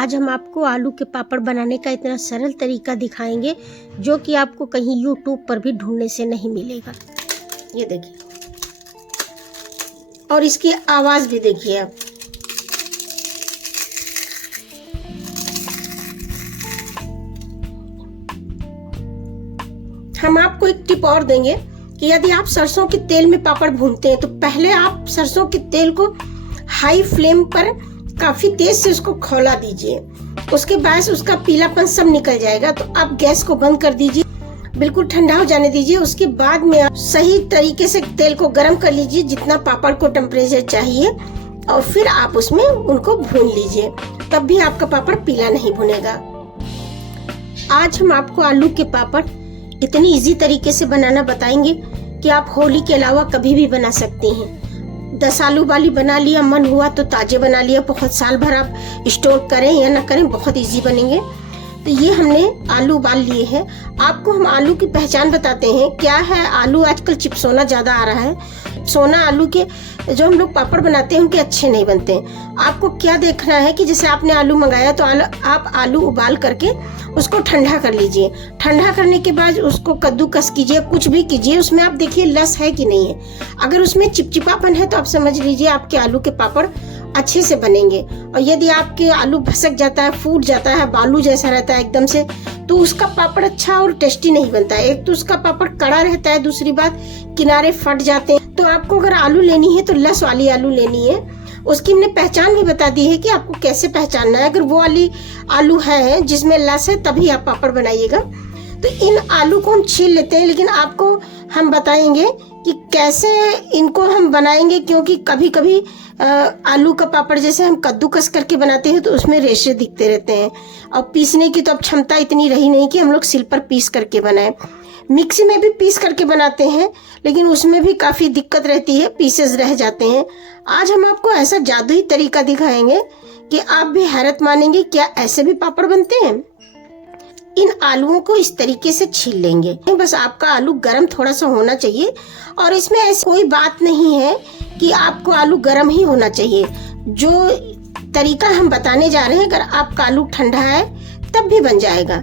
आज हम आपको आलू के पापड़ बनाने का इतना सरल तरीका दिखाएंगे जो कि आपको कहीं यूट्यूब पर भी ढूंढने से नहीं मिलेगा। ये देखिए, और इसकी आवाज़ भी देखिए आप। हम आपको एक टिप और देंगे कि यदि आप सरसों के तेल में पापड़ भूनते हैं तो पहले आप सरसों के तेल को हाई फ्लेम पर काफी तेज से उसको खौला दीजिए। उसके बाद उसका पीलापन सब निकल जाएगा। तो आप गैस को बंद कर दीजिए, बिल्कुल ठंडा हो जाने दीजिए। उसके बाद में आप सही तरीके से तेल को गर्म कर लीजिए जितना पापड़ को टेम्परेचर चाहिए, और फिर आप उसमें उनको भून लीजिए, तब भी आपका पापड़ पीला नहीं भुनेगा। आज हम आपको आलू के पापड़ इतनी इजी तरीके से बनाना बताएंगे कि आप होली के अलावा कभी भी बना सकती हैं। 10 आलू वाली बना लिया, मन हुआ तो ताजे बना लिया, बहुत साल भर आप स्टोर करें या ना करें, बहुत इजी बनेंगे। तो ये हमने आलू उबाल लिए हैं। आपको हम आलू की पहचान बताते हैं। क्या है, आलू आजकल चिपसोना ज्यादा आ रहा है। सोना आलू के जो हम लोग पापड़ बनाते हैं उनके अच्छे नहीं बनते हैं। आपको क्या देखना है कि जैसे आपने आलू मंगाया तो आप आलू उबाल करके उसको ठंडा कर लीजिए। ठंडा करने के बाद उसको कद्दूकस कीजिए, कुछ भी कीजिए, उसमें आप देखिए लस है कि नहीं है। अगर उसमें चिपचिपापन है तो आप समझ लीजिए आपके आलू के पापड़ अच्छे से बनेंगे। और यदि आपके आलू भसक जाता है, फूट जाता है, बालू जैसा रहता है एकदम से, तो उसका पापड़ अच्छा और टेस्टी नहीं बनता है। एक तो उसका पापड़ कड़ा रहता है, दूसरी बात किनारे फट जाते हैं। तो आपको अगर आलू लेनी है तो लस वाली आलू लेनी है। उसकी हमने पहचान भी बता दी है कि आपको कैसे पहचानना है। अगर वो वाली आलू है जिसमें लस है तभी आप पापड़ बनाइएगा। तो इन आलू को हम छील लेते हैं, लेकिन आपको हम बताएंगे कि कैसे इनको हम बनाएंगे, क्योंकि कभी कभी आलू का पापड़ जैसे हम कद्दूकस करके बनाते हैं तो उसमें रेशे दिखते रहते हैं। और पीसने की तो अब क्षमता इतनी रही नहीं कि हम लोग सिल पर पीस करके बनाएं। मिक्सी में भी पीस करके बनाते हैं, लेकिन उसमें भी काफ़ी दिक्कत रहती है, पीसेस रह जाते हैं। आज हम आपको ऐसा जादुई तरीका दिखाएंगे कि आप भी हैरत मानेंगे, क्या ऐसे भी पापड़ बनते हैं। इन आलूओं को इस तरीके से छील लेंगे। बस आपका आलू गरम थोड़ा सा होना चाहिए, और इसमें ऐसी कोई बात नहीं है कि आपको आलू गरम ही होना चाहिए। जो तरीका हम बताने जा रहे हैं, अगर आपका आलू ठंडा है तब भी बन जाएगा।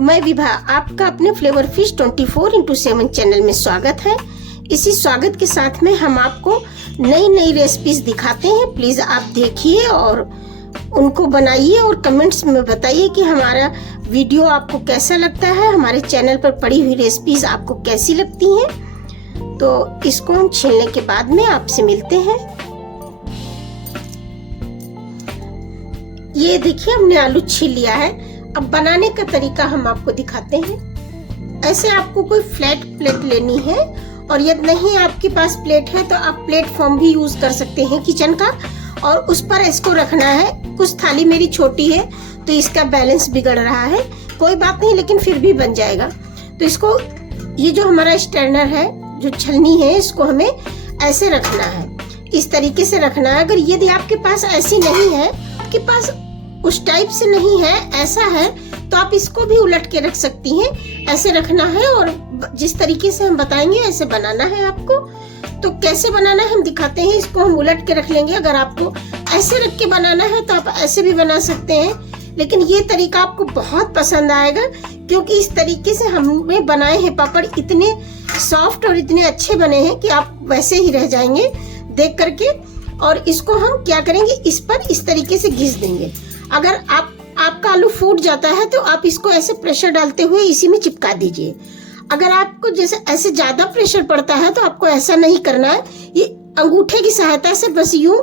मैं विभा, आपका अपने फ्लेवर फिश 24x7 चैनल में स्वागत है। इसी स्वागत के साथ में हम आपको नई नई रेसिपीज दिखाते हैं। प्लीज आप देखिए और उनको बनाइए और कमेंट्स में बताइए कि हमारा वीडियो आपको कैसा लगता है, हमारे चैनल पर पड़ी हुई रेसिपीज आपको कैसी लगती हैं। तो इसको हम छीलने के बाद में आपसे मिलते हैं। ये देखिए, हमने आलू छील लिया है। अब बनाने का तरीका हम आपको दिखाते हैं। ऐसे आपको कोई फ्लैट प्लेट लेनी है, और यदि नहीं आपके पास प्लेट है तो आप प्लेटफॉर्म भी यूज कर सकते हैं किचन का, और उस पर इसको रखना है। कुछ थाली मेरी छोटी है तो इसका बैलेंस बिगड़ रहा है, कोई बात नहीं, लेकिन फिर भी बन जाएगा। तो इसको, ये जो हमारा स्टैंडर है, जो छलनी है, इसको हमें ऐसे रखना है, इस तरीके से रखना है। अगर यदि आपके पास ऐसी नहीं है, आपके पास उस टाइप से नहीं है, ऐसा है, तो आप इसको भी उलट के रख सकती हैं। ऐसे रखना है और जिस तरीके से हम बताएंगे ऐसे बनाना है आपको। तो कैसे बनाना है हम दिखाते हैं। इसको हम उलट के रख लेंगे। अगर आपको ऐसे रख के बनाना है तो आप ऐसे भी बना सकते हैं, लेकिन ये तरीका आपको बहुत पसंद आएगा, क्योंकि इस तरीके से हमने बनाए हैं पापड़, इतने सॉफ्ट और इतने अच्छे बने हैं कि आप वैसे ही रह जाएंगे देख करके। और इसको हम क्या करेंगे, इस पर इस तरीके से घिस देंगे। अगर आपका आलू फूट जाता है तो आप इसको ऐसे प्रेशर डालते हुए इसी में चिपका दीजिए। अगर आपको जैसे ऐसे ज्यादा प्रेशर पड़ता है तो आपको ऐसा नहीं करना है। ये अंगूठे की सहायता से बस यूं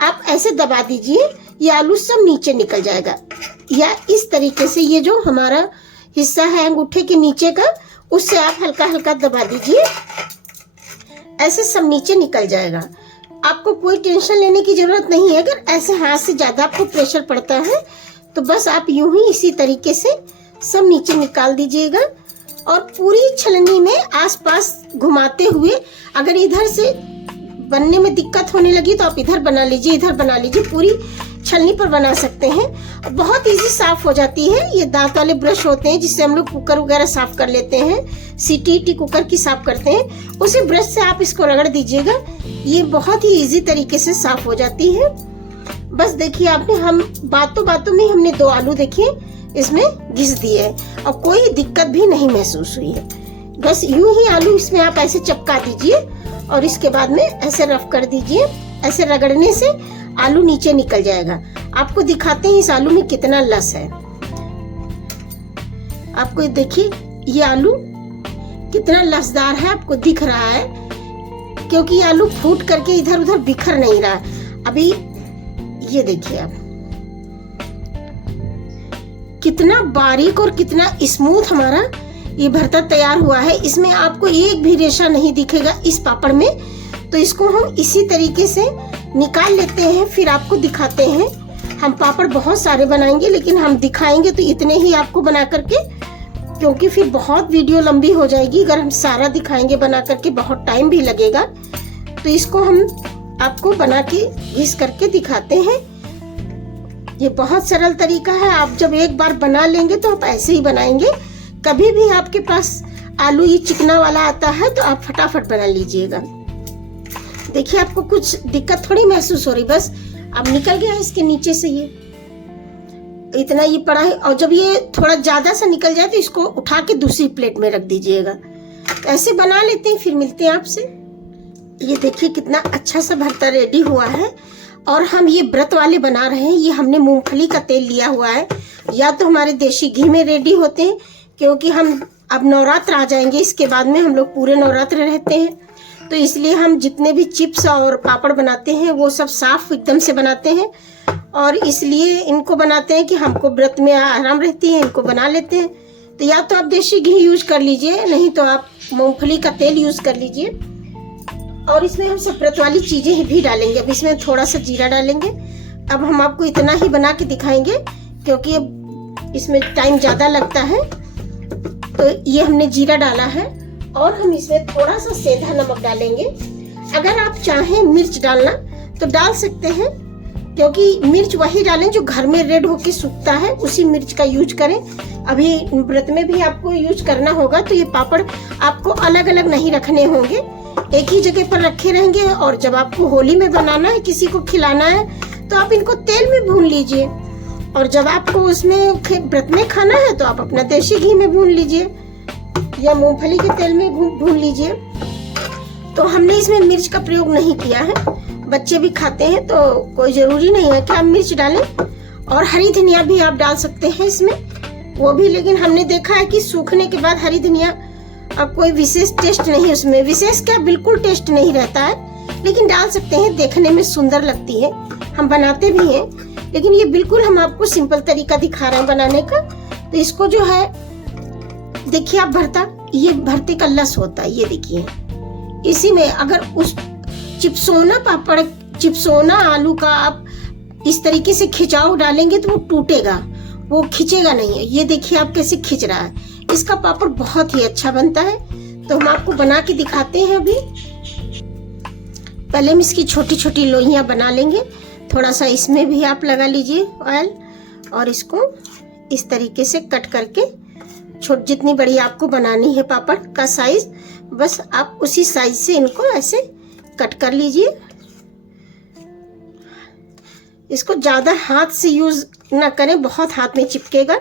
आप ऐसे दबा दीजिए, ये आलू सब नीचे निकल जाएगा। या इस तरीके से ये जो हमारा हिस्सा है अंगूठे के नीचे का, उससे आप हल्का हल्का दबा दीजिए, ऐसे सब नीचे निकल जाएगा। आपको कोई टेंशन लेने की जरूरत नहीं है। अगर ऐसे हाथ से ज्यादा आपको प्रेशर पड़ता है तो बस आप यूं ही इसी तरीके से सब नीचे निकाल दीजिएगा, और पूरी छलनी में आसपास घुमाते हुए, अगर इधर से बनने में दिक्कत होने लगी तो आप इधर बना लीजिए, इधर बना लीजिए, पूरी छलनी पर बना सकते हैं। बहुत इजी साफ हो जाती है। ये दांत वाले ब्रश होते हैं जिससे हम लोग कुकर वगैरह साफ कर लेते हैं, सीटी कुकर की साफ करते हैं, उसी ब्रश से आप इसको रगड़ दीजिएगा। ये बहुत ही इजी तरीके से साफ हो जाती है। बस देखिए आपने, हम बातों बातों में हमने 2 आलू देखिए इसमें घिस दिए हैं और कोई दिक्कत भी नहीं महसूस हुई है। बस यूं ही आलू इसमें आप ऐसे चपका दीजिए और इसके बाद में ऐसे रफ कर दीजिए। ऐसे रगड़ने से आलू नीचे निकल जाएगा। आपको दिखाते हैं इस आलू में कितना लस है। आपको देखिए ये आलू कितना लसदार है, आपको दिख रहा है, क्योंकि ये आलू फूट करके इधर उधर बिखर नहीं रहा। अभी ये देखिए आप कितना बारीक और कितना स्मूथ हमारा ये भरता तैयार हुआ है। इसमें आपको एक भी रेशा नहीं दिखेगा इस पापड़ में। तो इसको हम इसी तरीके से निकाल लेते हैं, फिर आपको दिखाते हैं। हम पापड़ बहुत सारे बनाएंगे, लेकिन हम दिखाएंगे तो इतने ही आपको बना करके, क्योंकि फिर बहुत वीडियो लंबी हो जाएगी। अगर हम सारा दिखाएंगे बना करके बहुत टाइम भी लगेगा। तो इसको हम आपको बना के घिस करके दिखाते हैं। ये बहुत सरल तरीका है। आप जब एक बार बना लेंगे तो आप ऐसे ही बनाएंगे। कभी भी आपके पास आलू ये चिकना वाला आता है तो आप फटाफट बना लीजिएगा। देखिए आपको कुछ दिक्कत थोड़ी महसूस हो रही, बस अब निकल गया इसके नीचे से ये इतना ये पड़ा है। और जब ये थोड़ा ज्यादा सा निकल जाए तो इसको उठा के दूसरी प्लेट में रख दीजिएगा। तो ऐसे बना लेते हैं, फिर मिलते हैं आपसे। ये देखिए कितना अच्छा सा भरता रेडी हुआ है। और हम ये व्रत वाले बना रहे हैं। ये हमने मूंगफली का तेल लिया हुआ है, या तो हमारे देसी घी में रेडी होते हैं, क्योंकि हम अब नवरात्र आ जाएंगे, इसके बाद में हम लोग पूरे नवरात्र रहते हैं। तो इसलिए हम जितने भी चिप्स और पापड़ बनाते हैं वो सब साफ एकदम से बनाते हैं। और इसलिए इनको बनाते हैं कि हमको व्रत में आराम रहती है, इनको बना लेते हैं। तो या तो आप देसी घी यूज कर लीजिए, नहीं तो आप मूंगफली का तेल यूज कर लीजिए। और इसमें हम सब व्रत वाली चीजें भी डालेंगे। अब इसमें थोड़ा सा जीरा डालेंगे। अब हम आपको इतना ही बना के दिखाएंगे, क्योंकि इसमें टाइम ज्यादा लगता है। तो ये हमने जीरा डाला है और हम इसमें थोड़ा सा सेंधा नमक डालेंगे। अगर आप चाहें मिर्च डालना तो डाल सकते हैं, क्योंकि मिर्च वही डालें जो घर में रेड होके सूखता है, उसी मिर्च का यूज करें। अभी व्रत में भी आपको यूज करना होगा, तो ये पापड़ आपको अलग अलग नहीं रखने होंगे, एक ही जगह पर रखे रहेंगे। और जब आपको होली में बनाना है, किसी को खिलाना है, तो आप इनको तेल में भून लीजिए। और जब आपको उसमें व्रत में खाना है तो आप अपना देसी घी में भून लीजिए या मूंगफली के तेल में भून लीजिए। तो हमने इसमें मिर्च का प्रयोग नहीं किया है। बच्चे भी खाते हैं तो कोई जरूरी नहीं है कि आप मिर्च डालें। और हरी धनिया भी आप डाल सकते हैं इसमें, वो भी। लेकिन हमने देखा है कि सूखने के बाद हरी धनिया अब कोई विशेष टेस्ट नहीं, उसमें विशेष क्या बिल्कुल टेस्ट नहीं रहता है, लेकिन डाल सकते हैं, देखने में सुंदर लगती है। हम बनाते भी हैं, लेकिन ये बिल्कुल हम आपको सिंपल तरीका दिखा रहे हैं बनाने का। तो इसको जो है देखिए आप भरता, ये भरते का लस होता है, ये देखिए। इसी में अगर उस चिपसोना पापड़, चिपसोना आलू का आप इस तरीके से खिंचाव डालेंगे तो वो टूटेगा, वो खिंचेगा नहीं। ये देखिए आप कैसे खिंच रहा है। इसका पापड़ बहुत ही अच्छा बनता है। तो हम आपको बना के दिखाते हैं। अभी पहले हम इसकी छोटी छोटी लोइयां बना लेंगे। थोड़ा सा इसमें भी आप लगा लीजिए ऑयल, और इसको इस तरीके से कट करके जितनी बड़ी आपको बनानी है पापड़ का साइज, बस आप उसी साइज से इनको ऐसे कट कर लीजिए। इसको ज्यादा हाथ से यूज ना करें, बहुत हाथ में चिपकेगा।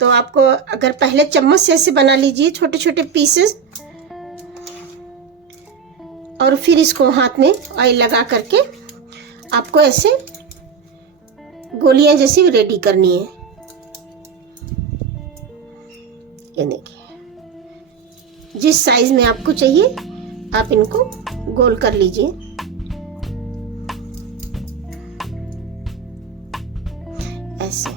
तो आपको अगर पहले चम्मच से ऐसे बना लीजिए छोटे छोटे पीसेस, और फिर इसको हाथ में ऑयल लगा करके आपको ऐसे गोलियां जैसी रेडी करनी है। ये देखिए, जिस साइज में आपको चाहिए आप इनको गोल कर लीजिए। ऐसे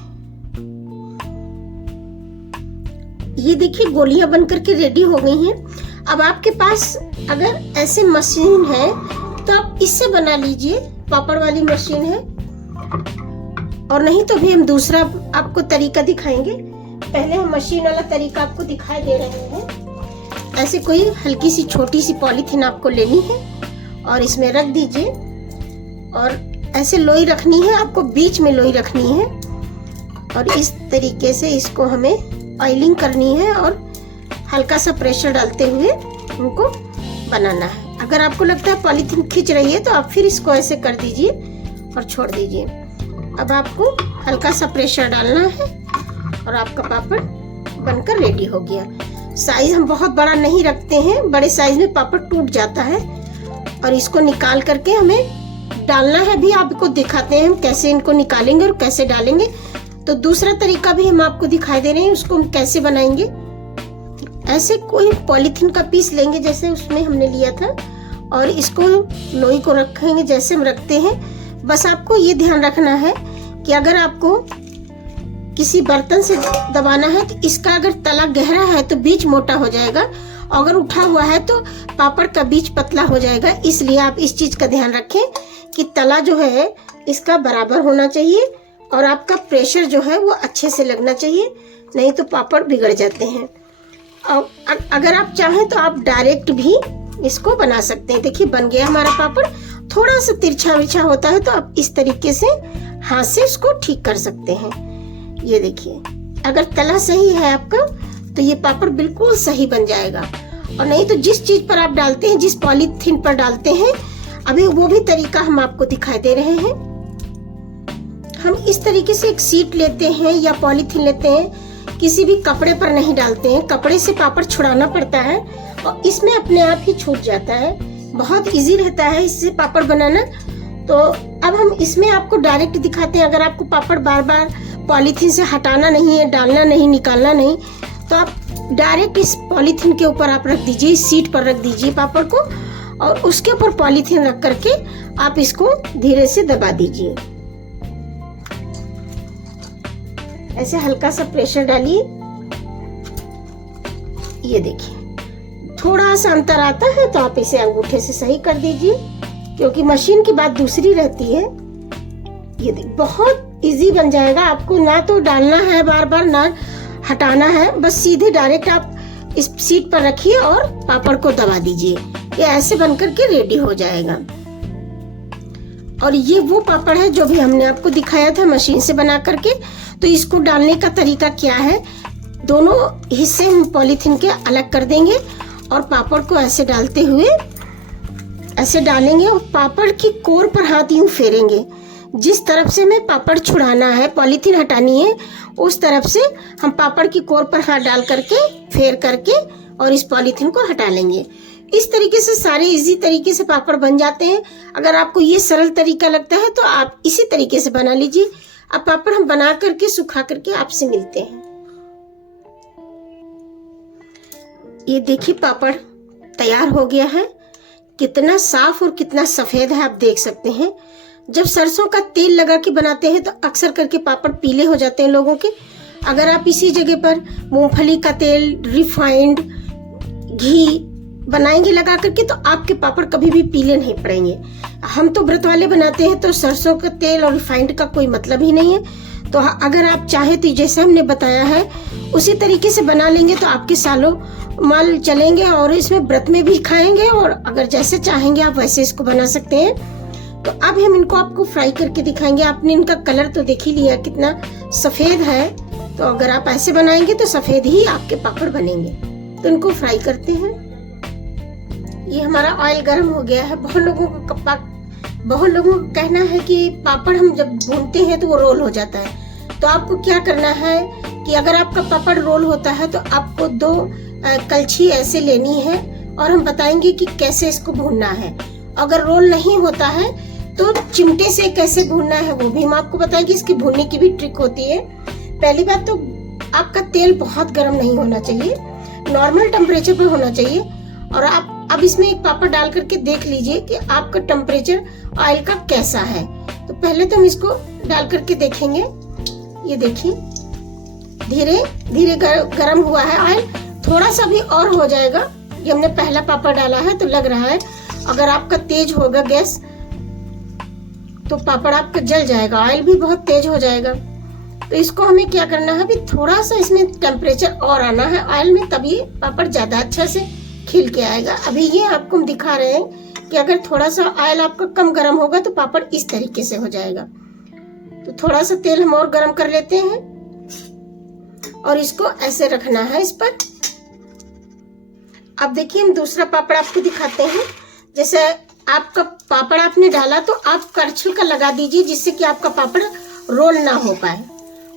ये देखिए गोलियां बन करके रेडी हो गई हैं। अब आपके पास अगर ऐसे मशीन है तो आप इससे बना लीजिए, पापड़ वाली मशीन है। और नहीं तो भी हम दूसरा आपको तरीका दिखाएंगे। पहले हम मशीन वाला तरीका आपको दिखाई दे रहे हैं। ऐसे कोई हल्की सी छोटी सी पॉलीथीन आपको लेनी है और इसमें रख दीजिए, और ऐसे लोई रखनी है आपको, बीच में लोई रखनी है। और इस तरीके से इसको हमें ऑयलिंग करनी है और हल्का सा प्रेशर डालते हुए उनको बनाना है। अगर आपको लगता है पॉलीथीन खींच रही है तो आप फिर इसको ऐसे कर दीजिए और छोड़ दीजिए। अब आपको हल्का सा प्रेशर डालना है और आपका पापड़ बनकर रेडी हो गया। साइज हम बहुत बड़ा नहीं रखते हैं, बड़े साइज में पापड़ टूट जाता है। और इसको निकाल करके हमें डालना है भी, आपको दिखाते हैं हम कैसे इनको निकालेंगे और कैसे डालेंगे। तो दूसरा तरीका भी हम आपको दिखाई दे रहे हैं, उसको हम कैसे बनाएंगे। ऐसे कोई पॉलीथीन का पीस लेंगे जैसे उसमें हमने लिया था, और इसको लोई को रखेंगे जैसे हम रखते हैं। बस आपको ये ध्यान रखना है कि अगर आपको किसी बर्तन से दबाना है तो इसका अगर तला गहरा है तो बीच मोटा हो जाएगा, अगर उठा हुआ है तो पापड़ का बीच पतला हो जाएगा। इसलिए आप इस चीज का ध्यान रखें कि तला जो है इसका बराबर होना चाहिए और आपका प्रेशर जो है वो अच्छे से लगना चाहिए, नहीं तो पापड़ बिगड़ जाते हैं। और अगर आप चाहें तो आप डायरेक्ट भी इसको बना सकते हैं। देखिए बन गया हमारा पापड़। थोड़ा सा तिरछा विरछा होता है तो आप इस तरीके से हाथ से इसको ठीक कर सकते हैं। ये देखिए, अगर तला सही है आपका तो ये पापड़ बिल्कुल सही बन जाएगा। और नहीं तो जिस चीज पर आप डालते हैं, जिस पॉलीथीन पर डालते हैं, अभी वो भी तरीका हम आपको दिखाई दे रहे हैं। हम इस तरीके से एक शीट लेते हैं या पॉलीथीन लेते हैं, किसी भी कपड़े पर नहीं डालते हैं। कपड़े से पापड़ छुड़ाना पड़ता है और इसमें अपने आप ही छूट जाता है। बहुत इजी रहता है इससे पापड़ बनाना। तो अब हम इसमें आपको डायरेक्ट दिखाते हैं। अगर आपको पापड़ बार बार पॉलीथीन से हटाना नहीं है, डालना नहीं, निकालना नहीं, तो आप डायरेक्ट इस पॉलीथीन के ऊपर आप रख दीजिए, इस सीट पर रख दीजिए पापड़ को, और उसके ऊपर पॉलीथीन रख करके आप इसको धीरे से दबा दीजिए। ऐसे हल्का सा प्रेशर डालिए। ये देखिए थोड़ा सा अंतर आता है तो आप इसे अंगूठे से सही कर दीजिए, क्योंकि मशीन की बात दूसरी रहती है। ये देखिए बहुत इजी बन जाएगा। आपको ना तो डालना है बार बार, ना हटाना है, बस सीधे डायरेक्ट आप इस सीट पर रखिए और पापड़ को दबा दीजिए। ये ऐसे बनकर के रेडी हो जाएगा। और ये वो पापड़ है जो भी हमने आपको दिखाया था मशीन से बना करके। तो इसको डालने का तरीका क्या है, दोनों हिस्से हम पॉलीथीन के अलग कर देंगे और पापड़ को ऐसे डालते हुए ऐसे डालेंगे और पापड़ की कोर पर हाथ यूं फेरेंगे। जिस तरफ से हमें पापड़ छुड़ाना है, पॉलीथीन हटानी है, उस तरफ से हम पापड़ की कोर पर हाथ डाल करके फेर करके और इस पॉलीथीन को हटा लेंगे। इस तरीके से सारे इजी तरीके से पापड़ बन जाते हैं। अगर आपको ये सरल तरीका लगता है तो आप इसी तरीके से बना लीजिए। अब पापड़ हम बना करके सुखा करके आपसे मिलते हैं। ये देखिए पापड़ तैयार हो गया है। कितना साफ और कितना सफेद है आप देख सकते हैं। जब सरसों का तेल लगा के बनाते हैं तो अक्सर करके पापड़ पीले हो जाते हैं लोगों के। अगर आप इसी जगह पर मूंगफली का तेल, रिफाइंड घी बनाएंगे लगा करके तो आपके पापड़ कभी भी पीले नहीं पड़ेंगे। हम तो व्रत वाले बनाते हैं तो सरसों का तेल और रिफाइंड का कोई मतलब ही नहीं है। तो अगर आप चाहे तो जैसे हमने बताया है उसी तरीके से बना लेंगे तो आपके सालों माल चलेंगे और इसमें व्रत में भी खाएंगे, और अगर जैसे चाहेंगे आप वैसे इसको बना सकते हैं। तो अब हम इनको आपको फ्राई करके दिखाएंगे। आपने इनका कलर तो देख ही लिया कितना सफेद है। तो अगर आप ऐसे बनाएंगे तो सफेद ही आपके पापड़ बनेंगे। तो इनको फ्राई करते हैं। ये हमारा ऑयल गर्म हो गया है। बहुत लोगों का कहना है कि पापड़ हम जब भूनते हैं तो वो रोल हो जाता है। तो आपको क्या करना है कि अगर आपका पापड़ रोल होता है तो आपको 2 कलछी ऐसे लेनी है और हम बताएंगे कि कैसे इसको भूनना है। अगर रोल नहीं होता है तो चिमटे से कैसे भूनना है वो भी हम आपको बताएंगे। इसकी भूनने की भी ट्रिक होती है। पहली बात तो आपका तेल बहुत गर्म नहीं होना चाहिए, नॉर्मल टेम्परेचर पर होना चाहिए। और आप अब इसमें एक पापड़ डाल करके देख लीजिए कि आपका टेम्परेचर ऑयल का कैसा है। तो पहले तो हम इसको डाल करके देखेंगे। ये देखिए धीरे धीरे गर्म हुआ है ऑयल। थोड़ा सा भी और हो जाएगा। ये हमने पहला पापड़ डाला है तो लग रहा है अगर आपका तेज होगा गैस तो पापड़ आपका जल जाएगा, ऑयल भी बहुत तेज हो जाएगा। तो इसको हमें क्या करना है, अभी थोड़ा सा इसमें टेम्परेचर और आना है ऑयल में, तभी पापड़ ज्यादा अच्छा से खिल के आएगा। अभी ये आपको हम दिखा रहे हैं कि अगर थोड़ा सा ऑयल आपका कम गर्म होगा तो पापड़ इस तरीके से हो जाएगा। तो थोड़ा सा तेल हम और गर्म कर लेते हैं और इसको ऐसे रखना है इस पर। अब देखिए हम दूसरा पापड़ आपको दिखाते हैं। जैसे आपका पापड़ आपने डाला तो आप करछुल का लगा दीजिए जिससे कि आपका पापड़ रोल ना हो पाए।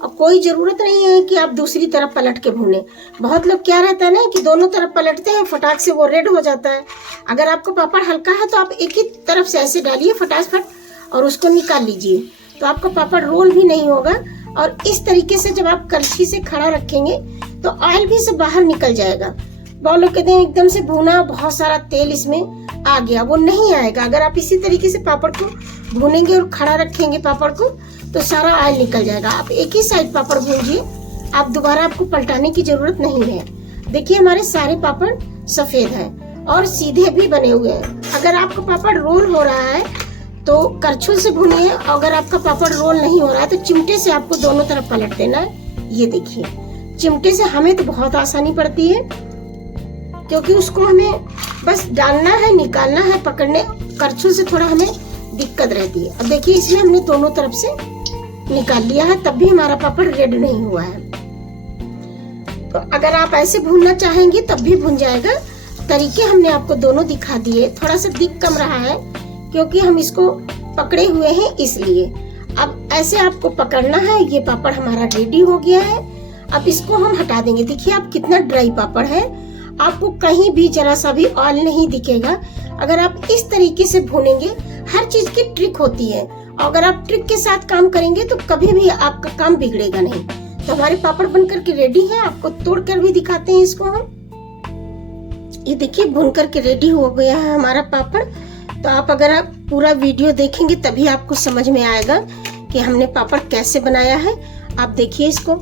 और कोई ज़रूरत नहीं है कि आप दूसरी तरफ पलट के भूनें। बहुत लोग क्या रहता है ना कि दोनों तरफ पलटते हैं, फटाक से वो रेड हो जाता है। अगर आपको पापड़ हल्का है तो आप एक ही तरफ से ऐसे डालिए फटाफट और उसको निकाल लीजिए, तो आपका पापड़ रोल भी नहीं होगा। और इस तरीके से जब आप कलछी से खड़ा रखेंगे तो ऑयल भी सब बाहर निकल जाएगा। बहुत लोग कहते हैं एकदम से भुना, बहुत सारा तेल इसमें आ गया, वो नहीं आएगा। अगर आप इसी तरीके से पापड़ को भूनेंगे और खड़ा रखेंगे पापड़ को तो सारा ऑयल निकल जाएगा। आप एक ही साइड पापड़ भूंजिए, आप दोबारा आपको पलटाने की जरूरत नहीं है। देखिए हमारे सारे पापड़ सफेद हैं और सीधे भी बने हुए हैं। अगर आपका पापड़ रोल हो रहा है तो करछुल से भूनिए, अगर आपका पापड़ रोल नहीं हो रहा है तो चिमटे से आपको दोनों तरफ पलट देना है। ये देखिए चिमटे से हमें तो बहुत आसानी पड़ती है, क्योंकि उसको हमें बस डालना है, निकालना है, पकड़ने करछुल से थोड़ा हमें दिक्कत रहती है। अब देखिए इसमें हमने दोनों तरफ से निकाल लिया है, तब भी हमारा पापड़ रेड नहीं हुआ है। तो अगर आप ऐसे भूनना चाहेंगे तब भी भून जाएगा। तरीके हमने आपको दोनों दिखा दिए। थोड़ा सा दिख कम रहा है क्योंकि हम इसको पकड़े हुए हैं इसलिए। अब ऐसे आपको पकड़ना है। ये पापड़ हमारा रेडी हो गया है। अब इसको हम हटा देंगे। देखिए आप कितना ड्राई पापड़ है, आपको कहीं भी जरा सा भी ऑयल नहीं दिखेगा। अगर आप इस तरीके से भूनेंगे, हर चीज की ट्रिक होती है, और अगर आप ट्रिक के साथ काम करेंगे तो कभी भी आपका काम बिगड़ेगा नहीं। तो हमारे पापड़ बनकर के रेडी है। आपको तोड़कर भी दिखाते हैं इसको हम। ये देखिए भूनकर के रेडी हो गया है हमारा पापड़। तो आप अगर आप पूरा वीडियो देखेंगे तभी आपको समझ में आएगा कि हमने पापड़ कैसे बनाया है। आप देखिए इसको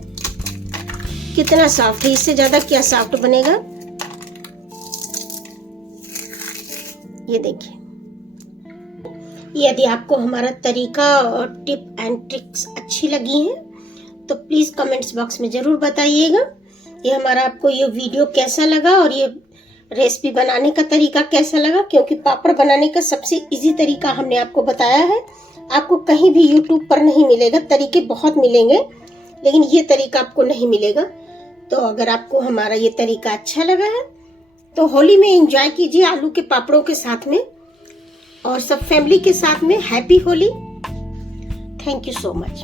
कितना सॉफ्ट है, इससे ज्यादा क्या सॉफ्ट बनेगा। ये देखिए, यदि आपको हमारा तरीका और टिप एंड ट्रिक्स अच्छी लगी हैं तो प्लीज कमेंट्स बॉक्स में जरूर बताइएगा। ये हमारा आपको ये वीडियो कैसा लगा और ये रेसिपी बनाने का तरीका कैसा लगा, क्योंकि पापड़ बनाने का सबसे इजी तरीका हमने आपको बताया है। आपको कहीं भी यूट्यूब पर नहीं मिलेगा। तरीके बहुत मिलेंगे लेकिन ये तरीका आपको नहीं मिलेगा। तो अगर आपको हमारा ये तरीका अच्छा लगा है तो होली में एंजॉय कीजिए आलू के पापड़ों के साथ में, और सब फैमिली के साथ में। Happy Holi. Thank you so much.